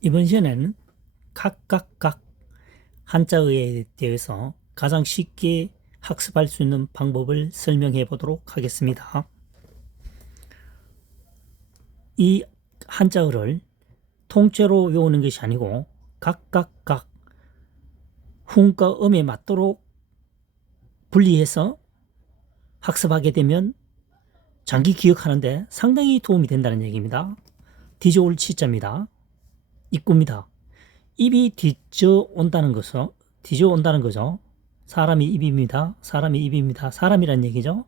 이번 시간에는 각각 한자어에 대해서 가장 쉽게 학습할 수 있는 방법을 설명해 보도록 하겠습니다. 이 한자어를 통째로 외우는 것이 아니고 각각 훈과 음에 맞도록 분리해서 학습하게 되면 장기 기억하는데 상당히 도움이 된다는 얘기입니다. 뒤져올 치자입니다. 입구입니다. 입이 뒤져온다는 거죠. 사람이 입입니다. 사람이 입입니다. 사람이란 얘기죠.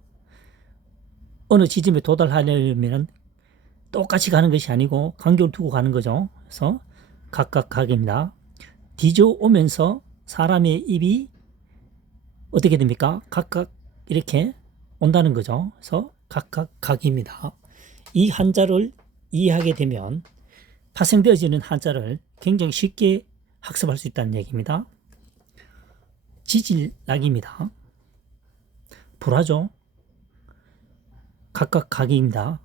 어느 지점에 도달하려면 똑같이 가는 것이 아니고 간격을 두고 가는 거죠. 그래서 각각각입니다. 뒤져오면서 사람의 입이 어떻게 됩니까? 각각 이렇게 온다는 거죠. 그래서 각각각입니다. 이 한자를 이해하게 되면 파생되어지는 한자를 굉장히 쉽게 학습할 수 있다는 얘기입니다. 지질락입니다. 불하죠. 각각각입니다.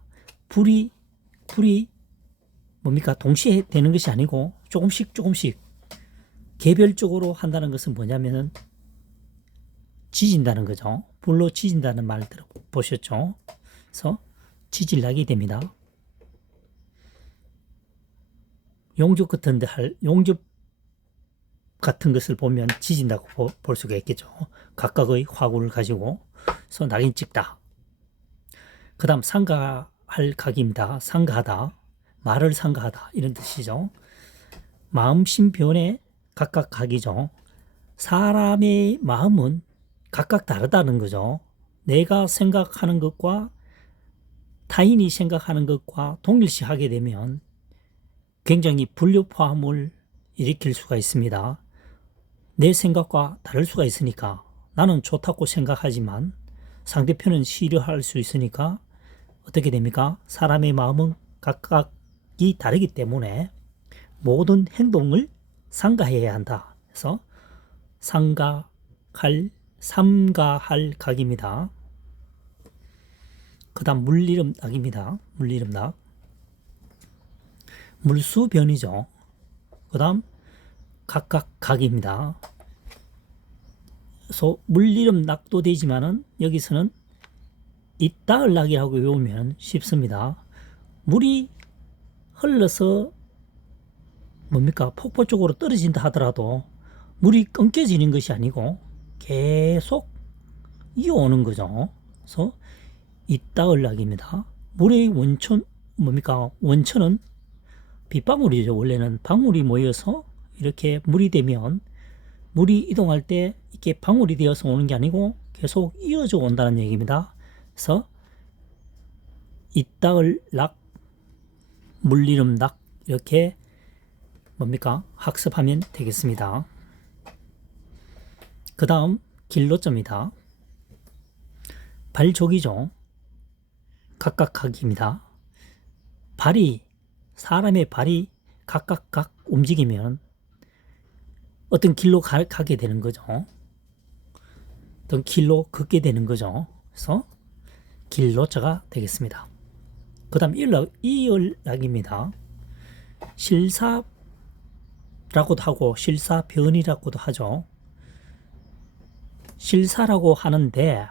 불이 뭡니까? 동시에 되는 것이 아니고 조금씩 개별적으로 한다는 것은 뭐냐면은 지진다는 거죠. 불로 지진다는 말 들어보셨죠? 그래서 지질락이 됩니다. 용접 같은 것을 보면 지진다고 볼 수가 있겠죠. 각각의 화구를 가지고 그래서 낙인 찍다. 그 다음 상가할 각입니다. 상가하다, 말을 상가하다 이런 뜻이죠. 마음심 변에 각각 각이죠. 사람의 마음은 각각 다르다는 거죠. 내가 생각하는 것과 타인이 생각하는 것과 동일시하게 되면 굉장히 불협화음을 일으킬 수가 있습니다. 내 생각과 다를 수가 있으니까 나는 좋다고 생각하지만 상대편은 싫어할 수 있으니까 어떻게 됩니까? 사람의 마음은 각각이 다르기 때문에 모든 행동을 상가해야 한다. 그래서 삼가할 각입니다. 그 다음 물리름 낙입니다. 물리름 낙. 물수변이죠. 그 다음 각각각입니다. 그래서 물리름 낙도 되지만은 여기서는 이따을 낙이라고 외우면 쉽습니다. 물이 흘러서 뭡니까? 폭포 쪽으로 떨어진다 하더라도 물이 끊겨지는 것이 아니고 계속 이어오는 거죠. 그래서 이따을 낙입니다. 물의 원천 뭡니까? 원천은 빗방울이죠. 원래는 방울이 모여서 이렇게 물이 되면 물이 이동할 때 이렇게 방울이 되어서 오는 게 아니고 계속 이어져 온다는 얘기입니다. 그래서 이따을 낙, 물리름 낙 이렇게 뭡니까? 학습하면 되겠습니다. 그 다음 길로점이다. 발족이죠. 각각각입니다. 사람의 발이 각각 움직이면 어떤 길로 가게 되는 거죠. 어떤 길로 걷게 되는 거죠. 그래서 길로자가 되겠습니다. 그 다음 이을락입니다. 실사라고도 하고 실사변이라고도 하죠. 실사라고 하는데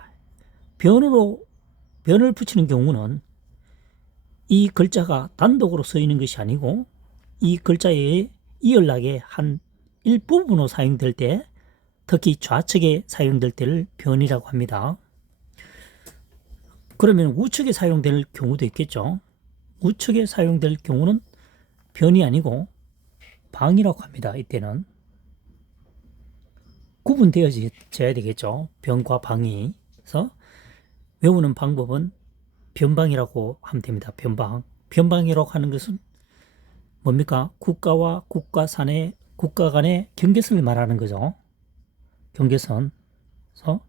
변을 붙이는 경우는 이 글자가 단독으로 쓰이는 것이 아니고 이 글자의 이을락의 한 일부분으로 사용될 때, 특히 좌측에 사용될 때를 변이라고 합니다. 그러면 우측에 사용될 경우도 있겠죠. 우측에 사용될 경우는 변이 아니고 방이라고 합니다. 이때는 구분되어져야 되겠죠. 변과 방이. 그래서 외우는 방법은 변방이라고 하면 됩니다. 변방이라고 하는 것은 뭡니까? 국가와 국가 간의 경계선을 말하는 거죠. 경계선. 그래서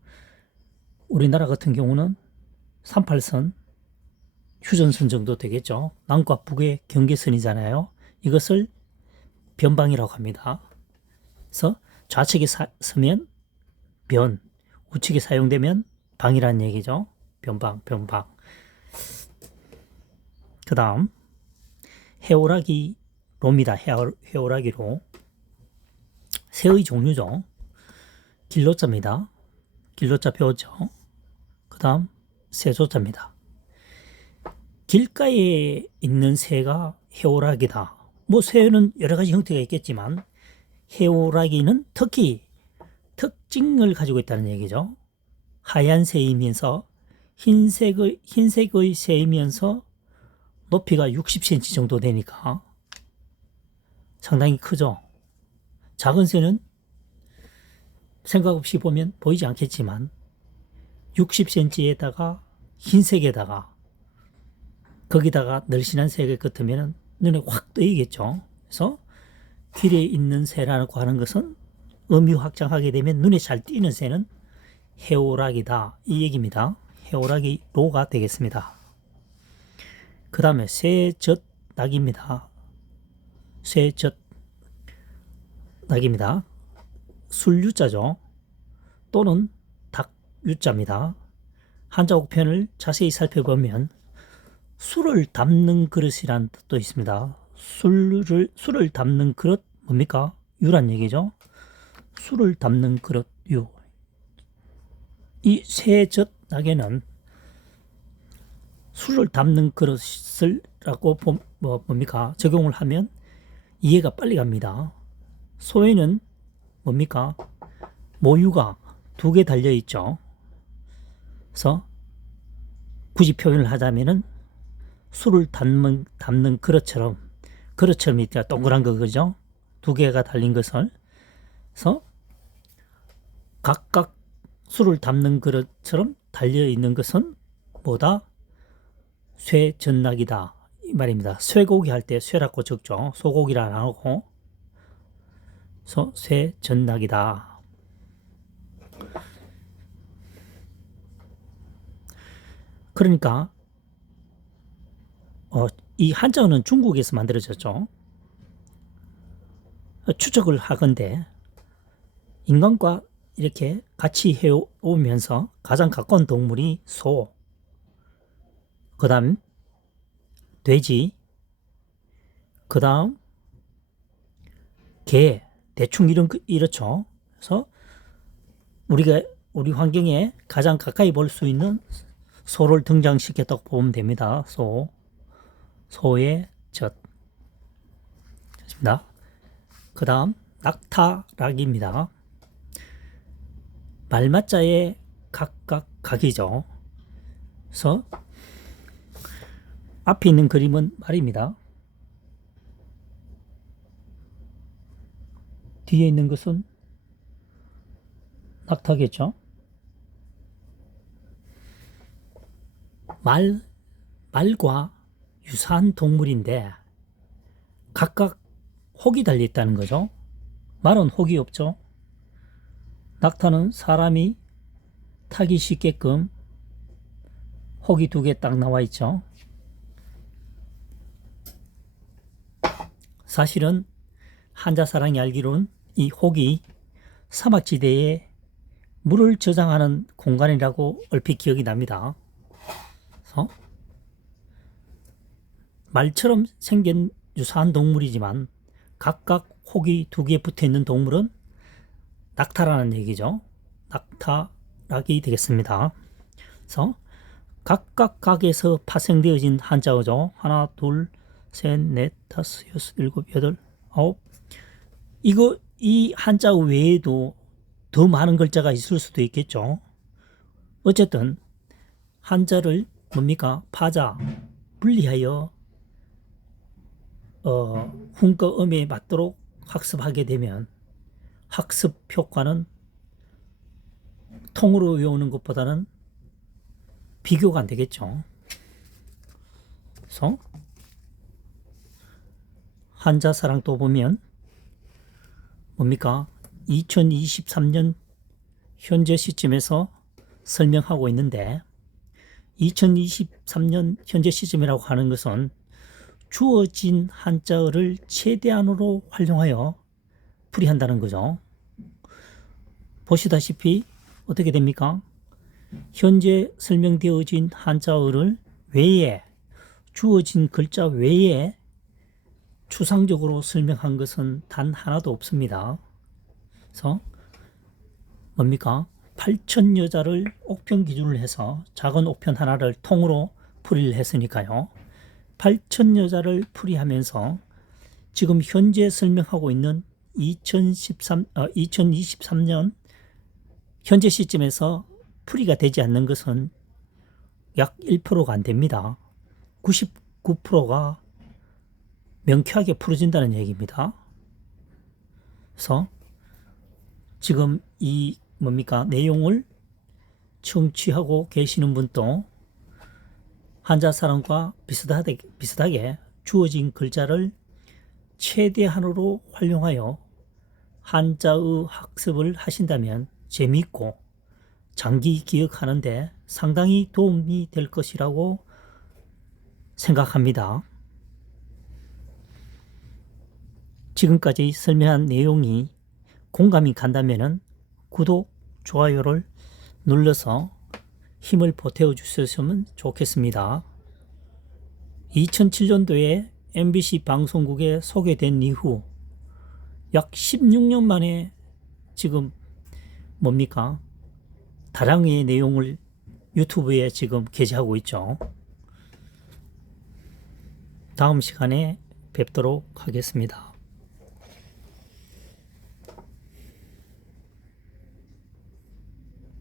우리나라 같은 경우는 38선, 휴전선 정도 되겠죠. 남과 북의 경계선이잖아요. 이것을 변방이라고 합니다. 그래서 좌측에 서면 변, 우측에 사용되면 방이라는 얘기죠. 변방. 그 다음 해오락이 로입니다. 해오라기로. 새의 종류죠. 길로자입니다. 길로자 배웠죠. 그 다음 새조자입니다. 길가에 있는 새가 해오라기다. 뭐 새는 여러 가지 형태가 있겠지만 해오라기는 특히 특징을 가지고 있다는 얘기죠. 하얀 새이면서 흰색의 새이면서 높이가 60cm 정도 되니까 상당히 크죠. 작은 새는 생각 없이 보면 보이지 않겠지만 60cm에다가 흰색에다가 거기다가 날씬한 색을 긋으면 눈에 확 뜨이겠죠. 그래서 길에 있는 새라고 하는 것은 의미 확장하게 되면 눈에 잘 띄는 새는 해오락이다, 이 얘기입니다. 해오락이로가 되겠습니다. 그 다음에 새젖낙입니다. 새젖낙입니다. 술유자죠. 또는 닭유자입니다. 한자 옥편을 자세히 살펴보면 술을 담는 그릇이란 뜻도 있습니다. 술을 담는 그릇 뭡니까? 유란 얘기죠. 술을 담는 그릇 유. 이 새젖낙에는 술을 담는 그릇을라고 뭡니까? 적용을 하면 이해가 빨리 갑니다. 소에는 뭡니까? 모유가 2개 달려 있죠. 그래서 굳이 표현을 하자면은 술을 담는 그릇처럼 있다. 동그란 거 그죠? 2개가 달린 것을. 그래서 각각 술을 담는 그릇처럼 달려 있는 것은 뭐다? 쇠전낙이다, 이 말입니다. 쇠고기 할 때 쇠라고 적죠. 소고기라 안 하고. 그래서 쇠전낙이다. 그러니까 이 한자어는 중국에서 만들어졌죠. 추적을 하건대 인간과 이렇게 같이 해오면서 가장 가까운 동물이 소, 그 다음 돼지, 그 다음 개, 대충 이렇죠. 그래서 우리 환경에 가장 가까이 볼 수 있는 소를 등장시켰다고 보면 됩니다. 소의 젖. 됐습니다. 그 다음 낙타락입니다. 말맞자의 각각 각이죠. 그래서 앞에 있는 그림은 말입니다. 뒤에 있는 것은 낙타겠죠. 말과 유사한 동물인데 각각 혹이 달려 있다는 거죠. 말은 혹이 없죠. 낙타는 사람이 타기 쉽게끔 혹이 2개 딱 나와 있죠. 사실은 한자 사람이 알기로는 이 혹이 사막지대에 물을 저장하는 공간이라고 얼핏 기억이 납니다. 그래서 말처럼 생긴 유사한 동물이지만 각각 혹이 2개 붙어 있는 동물은 낙타라는 얘기죠. 낙타락이 되겠습니다. 그래서 각각 각에서 파생되어진 한자어죠. 하나, 둘, 셋, 넷, 다섯, 여섯, 일곱, 여덟, 아홉. 이 한자어 외에도 더 많은 글자가 있을 수도 있겠죠. 어쨌든 한자를 뭡니까? 파자, 분리하여 훈거음에 맞도록 학습하게 되면 학습 효과는 통으로 외우는 것보다는 비교가 안 되겠죠. 그래서 한자사랑 또 보면 뭡니까? 2023년 현재 시점에서 설명하고 있는데 2023년 현재 시점이라고 하는 것은 주어진 한자어를 최대한으로 활용하여 풀이한다는 거죠. 보시다시피 어떻게 됩니까? 현재 설명되어진 한자어를 외에 주어진 글자 외에 추상적으로 설명한 것은 단 하나도 없습니다. 그래서 뭡니까? 8천 여자를 옥편 기준을 해서 작은 옥편 하나를 통으로 풀이를 했으니까요. 8천 여자를 풀이하면서 지금 현재 설명하고 있는 2023년 현재 시점에서 풀이가 되지 않는 것은 약 1%가 안 됩니다. 99%가 명쾌하게 풀어진다는 얘기입니다. 그래서 지금 이 내용을 청취하고 계시는 분도 한자사람과 비슷하게 주어진 글자를 최대한으로 활용하여 한자의 학습을 하신다면 재미있고 장기 기억하는데 상당히 도움이 될 것이라고 생각합니다. 지금까지 설명한 내용이 공감이 간다면 구독, 좋아요를 눌러서 힘을 보태어 주셨으면 좋겠습니다. 2007년도에 MBC 방송국에 소개된 이후 약 16년 만에 지금 다량의 내용을 유튜브에 지금 게재하고 있죠. 다음 시간에 뵙도록 하겠습니다.